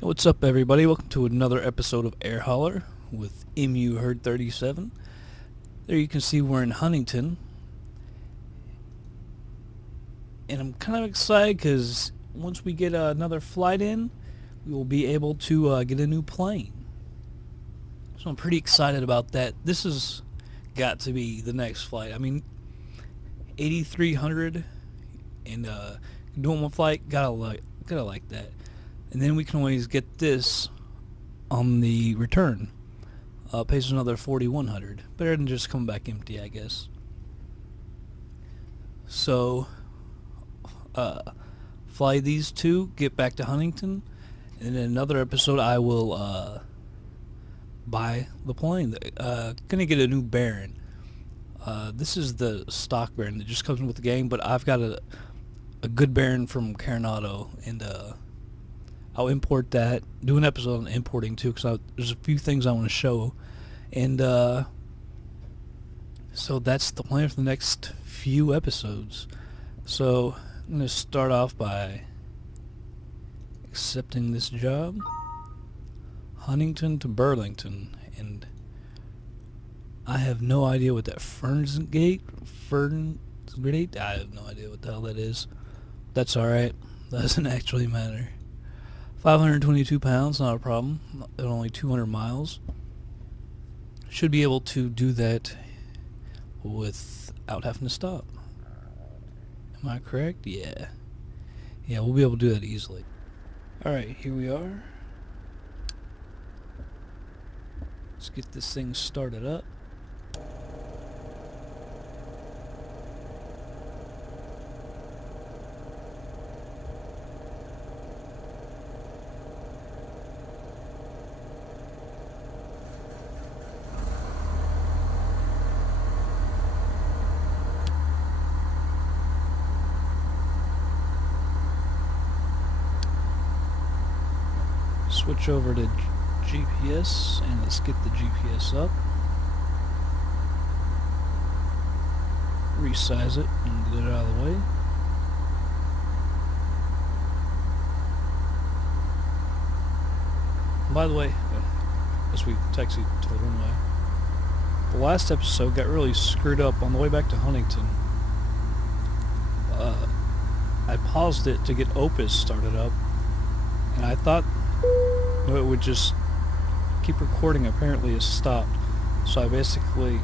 What's up, everybody? Welcome to another episode of Air Holler with MU Herd 37. There you can see we're in Huntington, and I'm kind of excited because once we get another flight in, we will be able to get a new plane. So I'm pretty excited about that. This has got to be the next flight. I mean, 8,300 and doing one flight, gotta like that. And then we can always get this on the return. Pays another 4,100. Better than just coming back empty, I guess. So, fly these two, get back to Huntington, and in another episode I will buy the plane. Gonna get a new Baron. This is the stock Baron that just comes with the game, but I've got a good Baron from Coronado, and I'll import that, do an episode on importing too, because there's a few things I want to show. And so that's the plan for the next few episodes. So I'm going to start off by accepting this job. Huntington to Burlington. And I have no idea what that Ferns Gate, I have no idea what the hell that is. That's alright. Doesn't actually matter. 522 pounds, not a problem, at only 200 miles. Should be able to do that without having to stop. Am I correct? Yeah. Yeah, we'll be able to do that easily. Alright, here we are. Let's get this thing started up. Switch over to GPS and let's get the GPS up. Resize it and get it out of the way. By the way, as we taxi to the runway, the last episode got really screwed up on the way back to Huntington. I paused it to get Opus started up, and I thought it would just keep recording. Apparently it stopped, so I basically,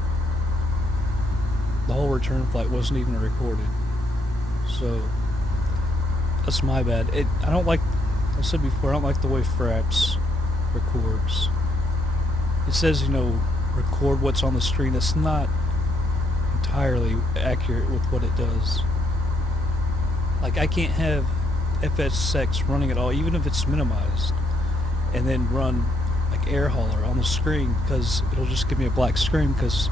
the whole return flight wasn't even recorded, so that's my bad. I don't like, I said before, I don't like the way Fraps records. It says, record what's on the screen. It's not entirely accurate with what it does. Like, I can't have FSX running at all, even if it's minimized, and then run like Air Hauler on the screen, because it'll just give me a black screen because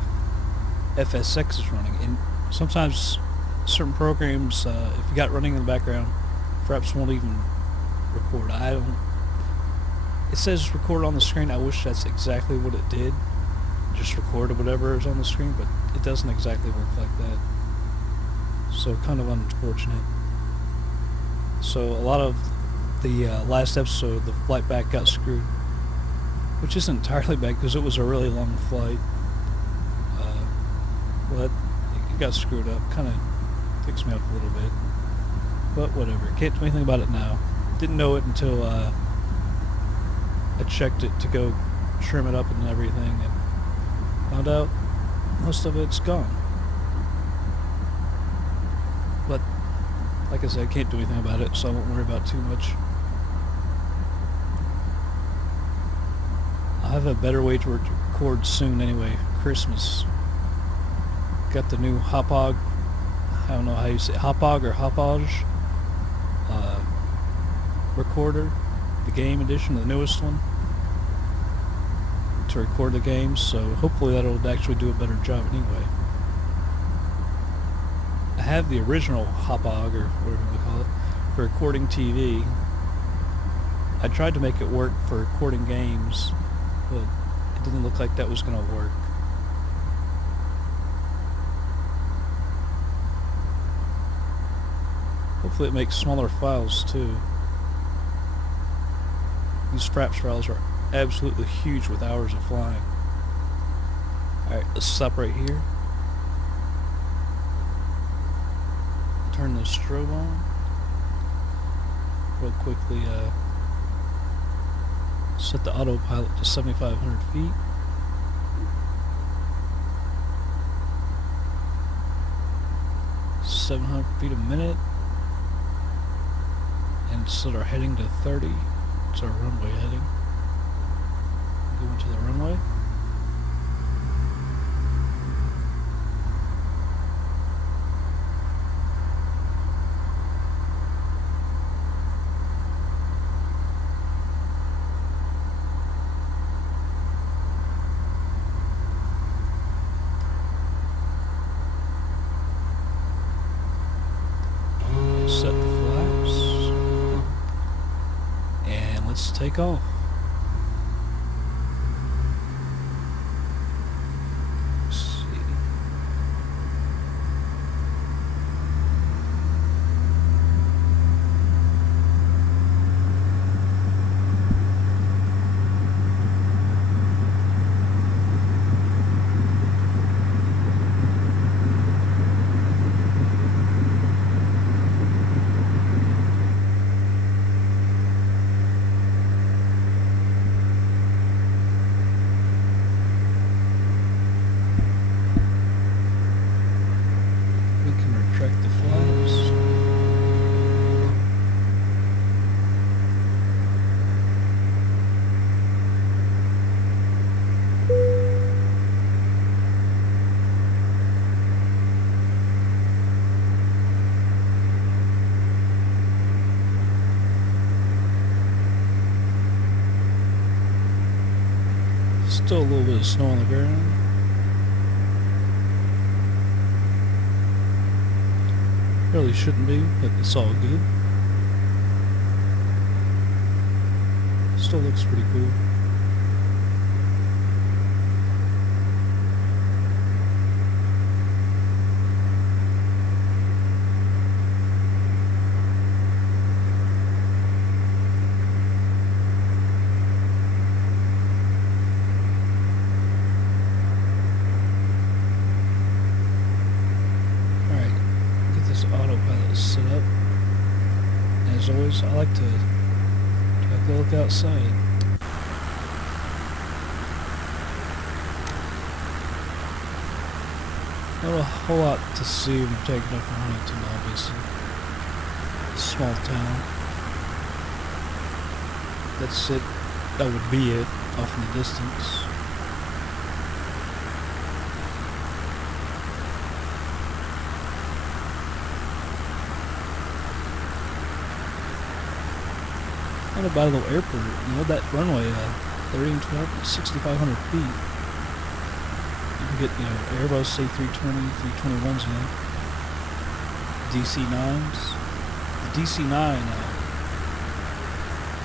FSX is running. And sometimes certain programs, if you got running in the background, Fraps won't even record. It says record on the screen. I wish that's exactly what it did, just record whatever is on the screen, but it doesn't exactly work like that, so kind of unfortunate. So a lot of the last episode, the flight back got screwed, which isn't entirely bad because it was a really long flight. But it got screwed up. Kind of ticks me off a little bit. But whatever. Can't do anything about it now. Didn't know it until I checked it to go trim it up and everything, and found out most of it's gone. But like I said, I can't do anything about it, so I won't worry about it too much. I'll have a better way to record soon anyway. Christmas. Got the new Hopog, I don't know how you say it, Hopog or Hopage recorder, the game edition, the newest one, to record the games, so hopefully that'll actually do a better job anyway. I have the original Hopog, or whatever we call it, for recording TV. I tried to make it work for recording games, but it didn't look like that was going to work. Hopefully it makes smaller files too. These Fraps routes are absolutely huge with hours of flying. Alright, let's stop right here. Turn the strobe on. Real quickly, set the autopilot to 7,500 feet. .700 feet a minute. And set our heading to 30. It's our runway heading. Go into the runway. Set the flaps. And let's take off. Let's see. Still a little bit of snow on the ground. Really shouldn't be, but it's all good. Still looks pretty cool. Autopilot set up. As always, I like to take a look outside. Not a whole lot to see when taking off from Huntington, obviously. Small town. That's it. That would be it off in the distance. Not a bad little airport. You know, that runway, they're aiming to 6,500 feet. You can get, you know, Airbus A320, 321s, you know. DC-9s. The DC-9,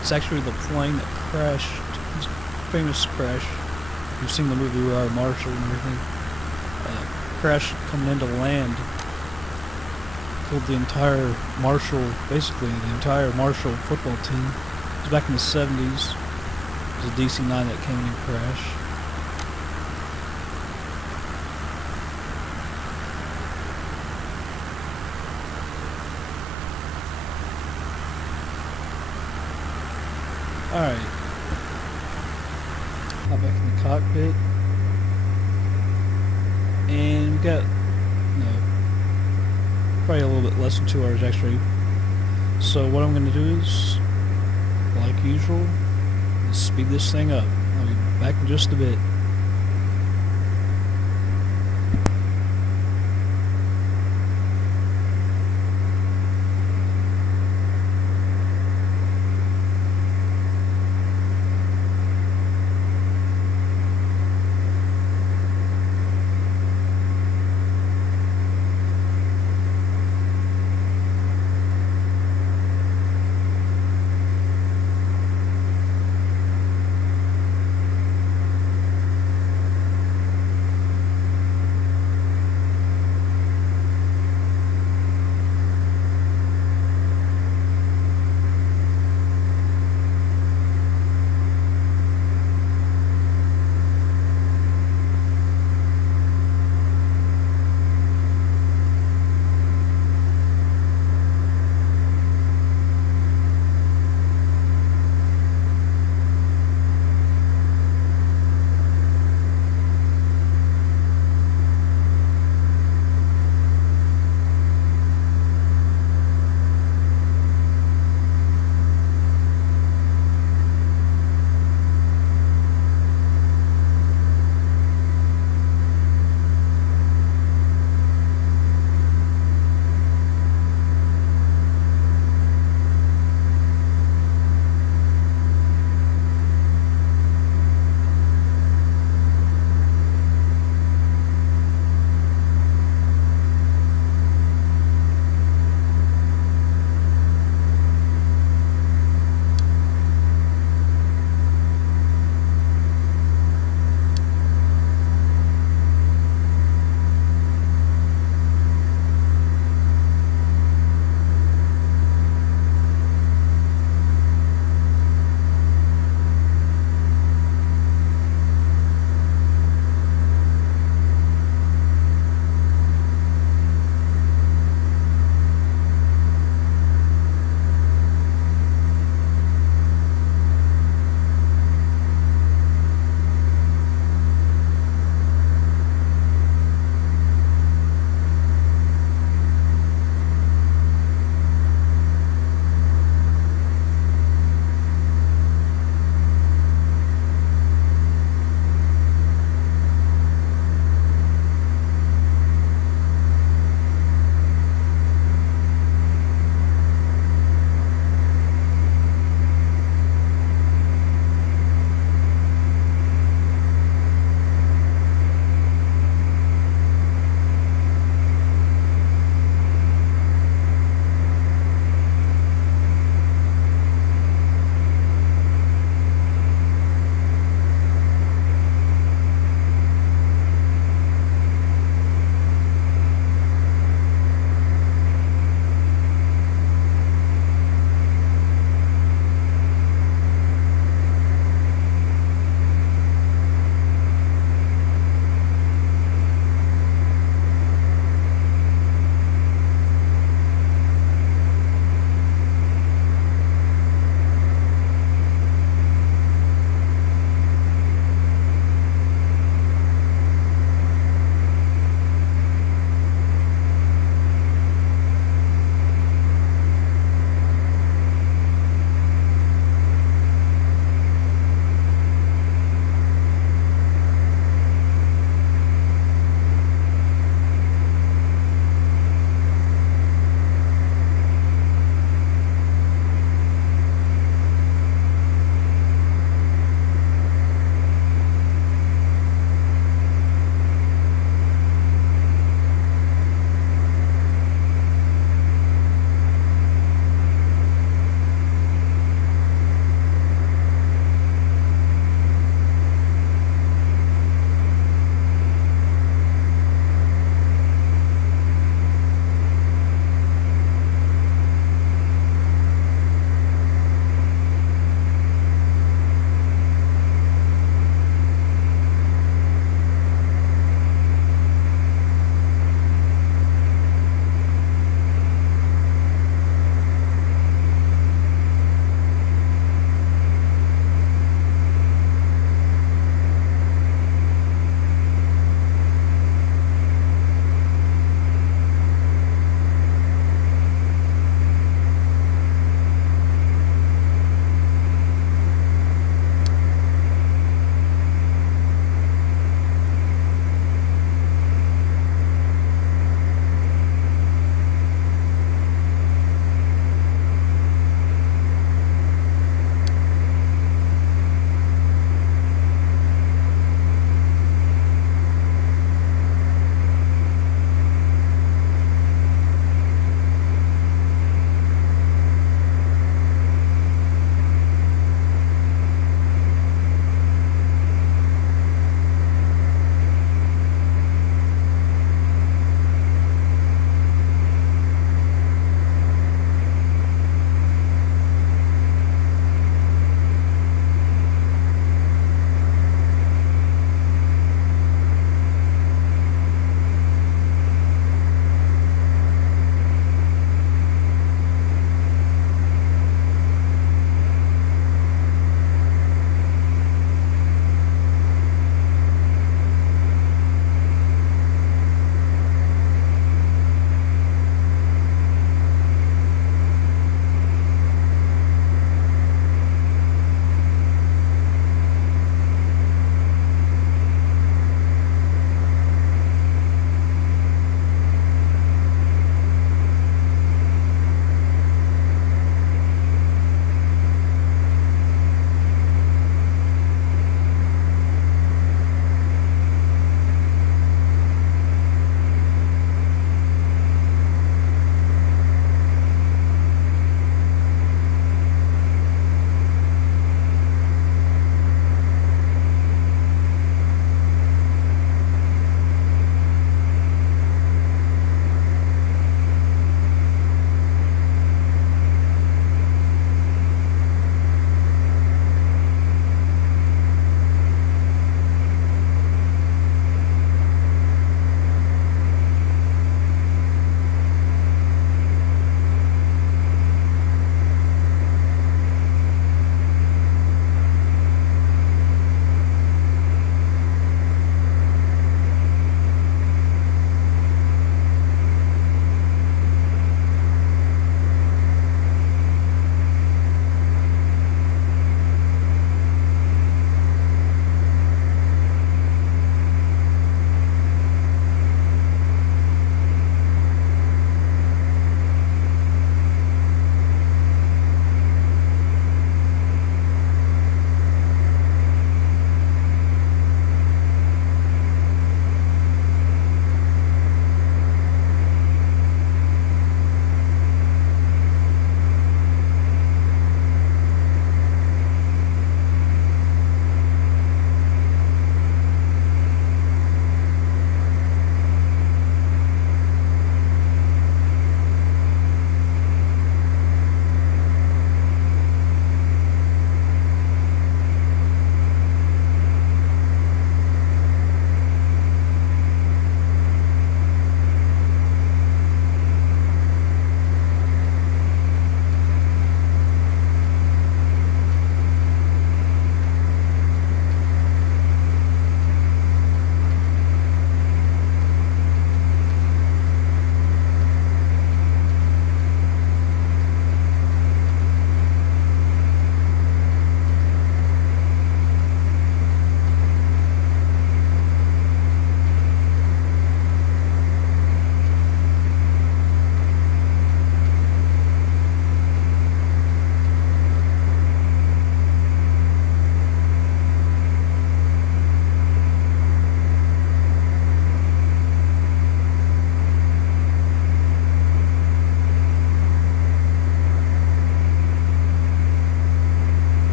it's actually the plane that crashed, it's a famous crash. You've seen the movie Marshall and everything. Crash coming into land. Killed the entire Marshall, basically the entire Marshall football team. It was back in the 70s. It was a DC-9 that came in and crashed. Alright. Hop back in the cockpit. And we got, you know, probably a little bit less than 2 hours actually. So what I'm going to do is, like usual, speed this thing up. I'll be back in just a bit.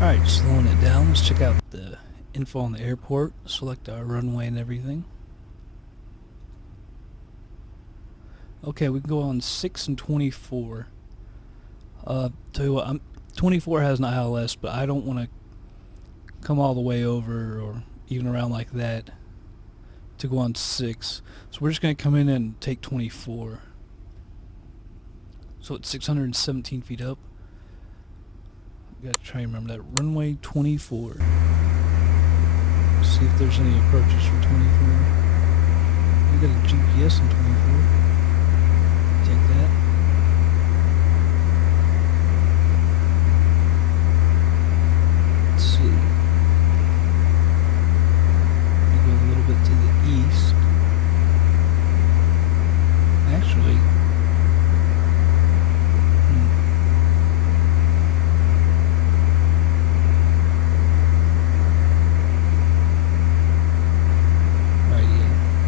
Alright, slowing it down. Let's check out the info on the airport. Select our runway and everything. Okay, we can go on 6 and 24. Tell you what, 24 has an ILS, but I don't want to come all the way over or even around like that to go on 6. So we're just going to come in and take 24. So it's 617 feet up. Gotta try and remember that. Runway 24. See if there's any approaches for 24. We got a GPS on 24. Take that. Let's see. We go a little bit to the east. Actually,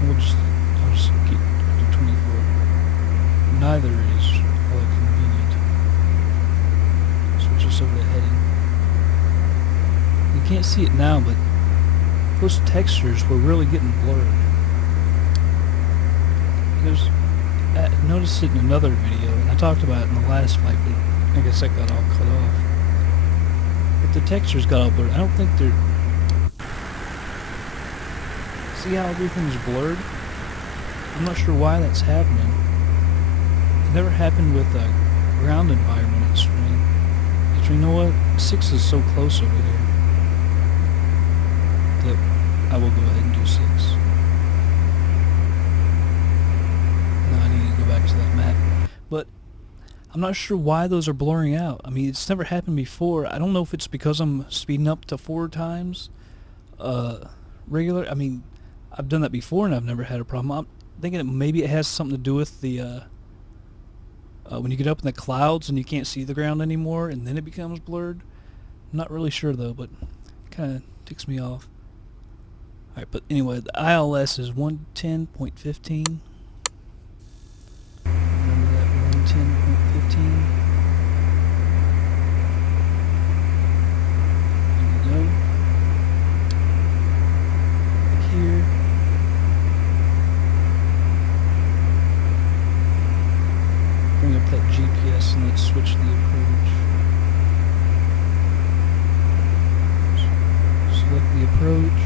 I'll just keep to 24. Neither is all that convenient. Switch us over to heading. You can't see it now, but those textures were really getting blurred. I noticed it in another video, and I talked about it in the last flight, but I guess that got all cut off. But the textures got all blurred. I don't think they're... See how everything's blurred? I'm not sure why that's happening. It never happened with a ground environment extreme. Actually, you know what? 6 is so close over here that I will go ahead and do 6. Now I need to go back to that map. But I'm not sure why those are blurring out. I mean, it's never happened before. I don't know if it's because I'm speeding up to 4 times regular. I mean, I've done that before and I've never had a problem. I'm thinking that maybe it has something to do with the when you get up in the clouds and you can't see the ground anymore and then it becomes blurred. I'm not really sure though, but it kind of ticks me off. Alright, but anyway, the ILS is 110.15. Remember that, 110.15. There we go. Here. Bring up that GPS and let's switch the approach. Select the approach.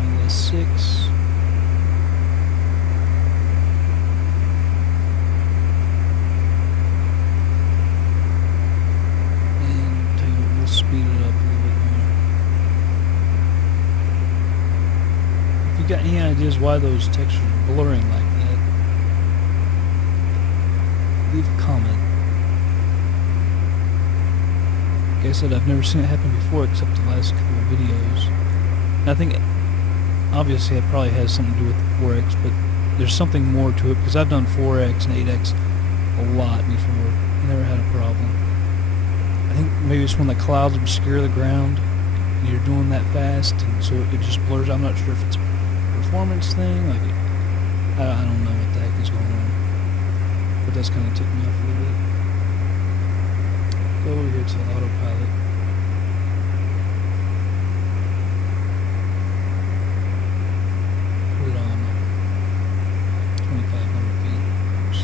ILS 6. And tell you what, we'll speed it up a little bit more. If you got any ideas why those textures are blurring like that, leave a comment. Like I said, I've never seen it happen before except the last couple of videos. And I think obviously it probably has something to do with 4X, but there's something more to it because I've done 4X and 8X a lot before. I never had a problem. I think maybe it's when the clouds obscure the ground and you're doing that fast and so it just blurs. I'm not sure if it's a performance thing. Like I don't know what the heck is going on. But that's kind of ticked me off a little bit. Go over here to autopilot. Put it on 2,500 feet. Oops.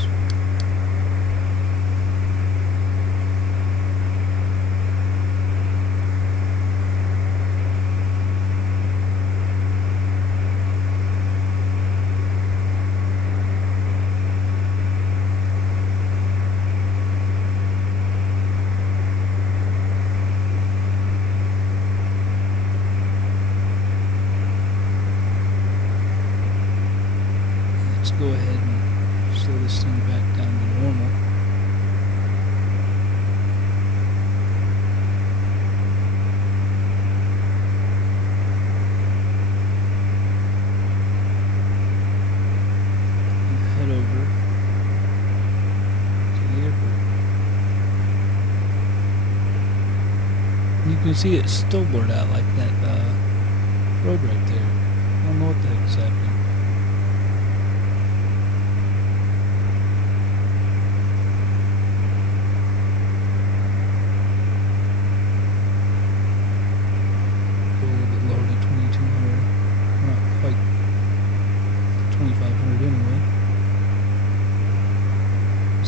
Let's go ahead and slow this thing back down to normal. And head over to the airport. You can see it's still blurred out like that road right there. I don't know what the heck is happening.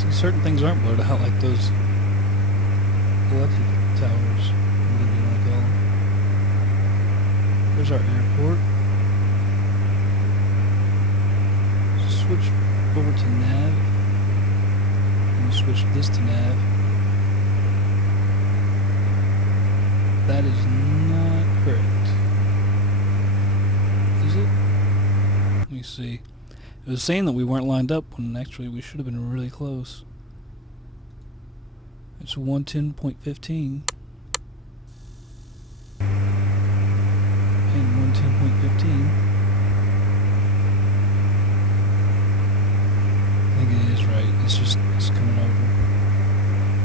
See, certain things aren't blurred out, like those electric towers, whatever you want to call them. There's our airport. Switch over to nav. And switch this to nav. That is not correct. Is it? Let me see. It was saying that we weren't lined up when actually we should have been really close. It's 110.15. And 110.15. I think it is right. It's coming over.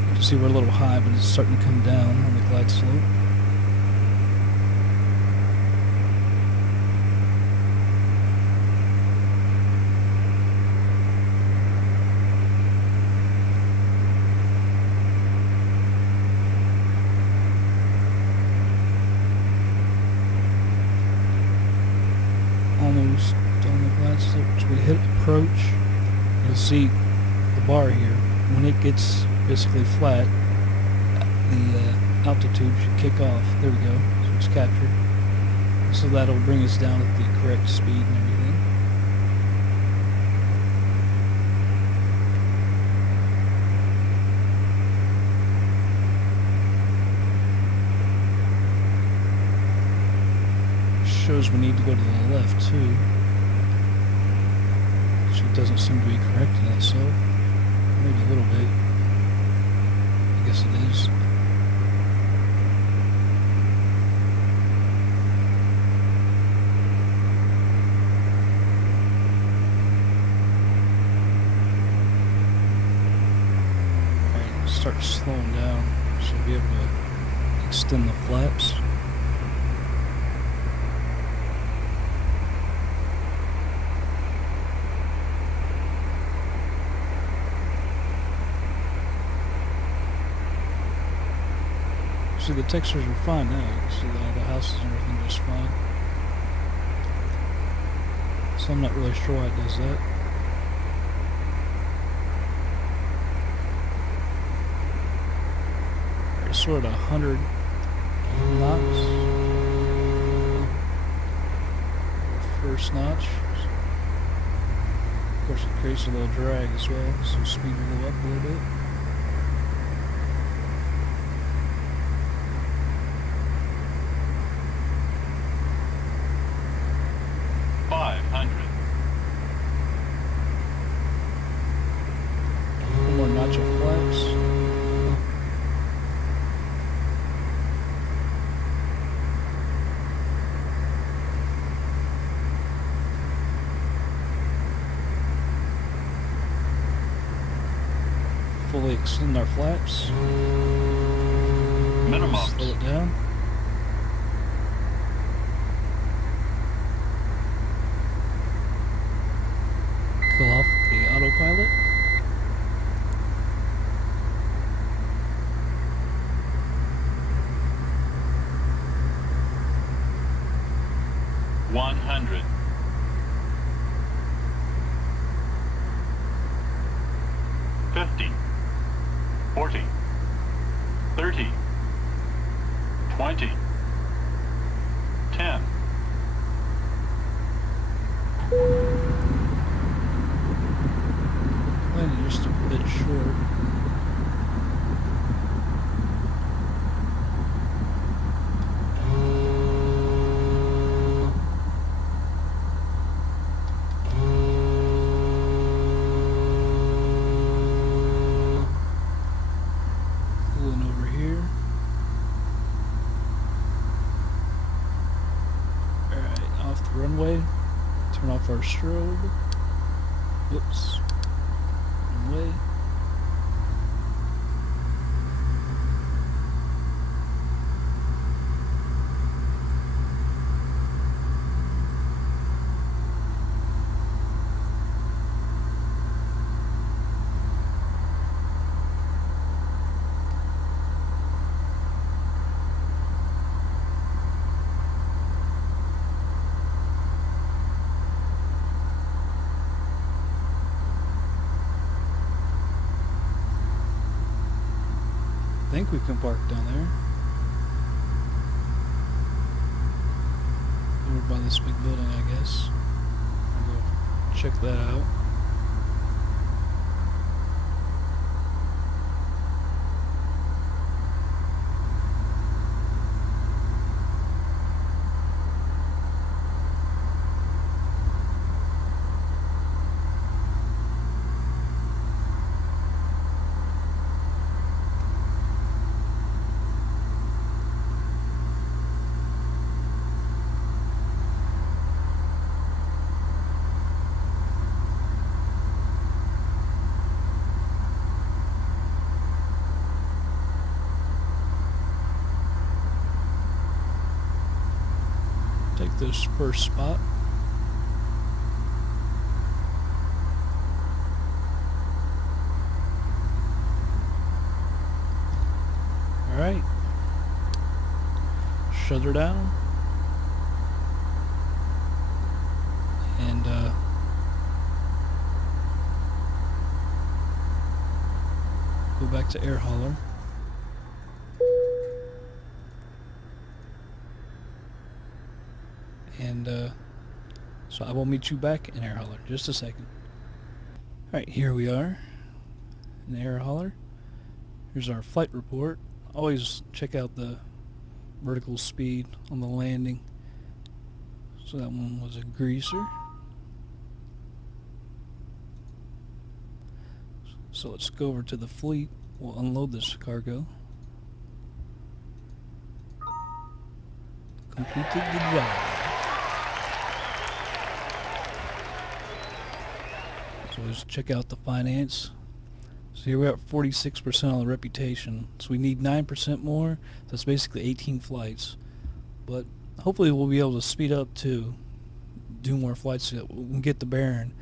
You can see we're a little high, but it's starting to come down on the glide slope. Almost on the glide slope. So we hit approach. You'll see the bar here. When it gets basically flat, the altitude should kick off. There we go. So it's captured. So that'll bring us down at the correct speed and everything. Shows we need to go to the left too. It doesn't seem to be correcting itself. Maybe a little bit. I guess it is. Alright, start slowing down. Should be able to extend the flaps. See, the textures are fine now. You can see that all the houses and everything just fine. So I'm not really sure why it does that. It's sort of 100 knots. First notch. Of course, it creates a little drag as well, so speed will go up a little bit. Fully extend our flaps. Minimum. Slow it down. Pull off the autopilot. $100. 50. 40, 30, 20, 10. Landing just a bit short. Runway, turn off our strobe. Whoops. Runway. think we can park down there. Over by this big building, I guess. I'll go check that out. Take this first spot. Alright. Shut her down. And go back to air hauler. And so I will meet you back in air hauler. Just a second. Alright, here we are in the air hauler. Here's our flight report. Always check out the vertical speed on the landing. So that one was a greaser. So let's go over to the fleet. We'll unload this cargo. Completed the job. So let's check out the finance. So here we're at 46% on the reputation. So we need 9% more. That's basically 18 flights. But hopefully we'll be able to speed up to do more flights so that we can get the Baron.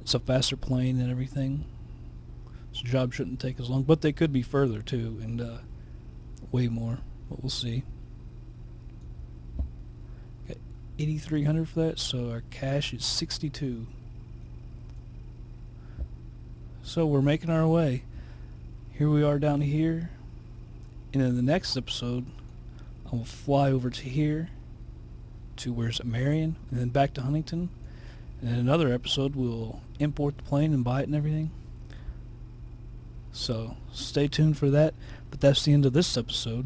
It's a faster plane and everything. So the job shouldn't take as long. But they could be further too, and way more. But we'll see. Got 8,300 for that, so our cash is 62. So we're making our way. Here we are down here. And in the next episode, I will fly over to here, to where's it, Marion, and then back to Huntington. And in another episode, we'll import the plane and buy it and everything. So stay tuned for that. But that's the end of this episode.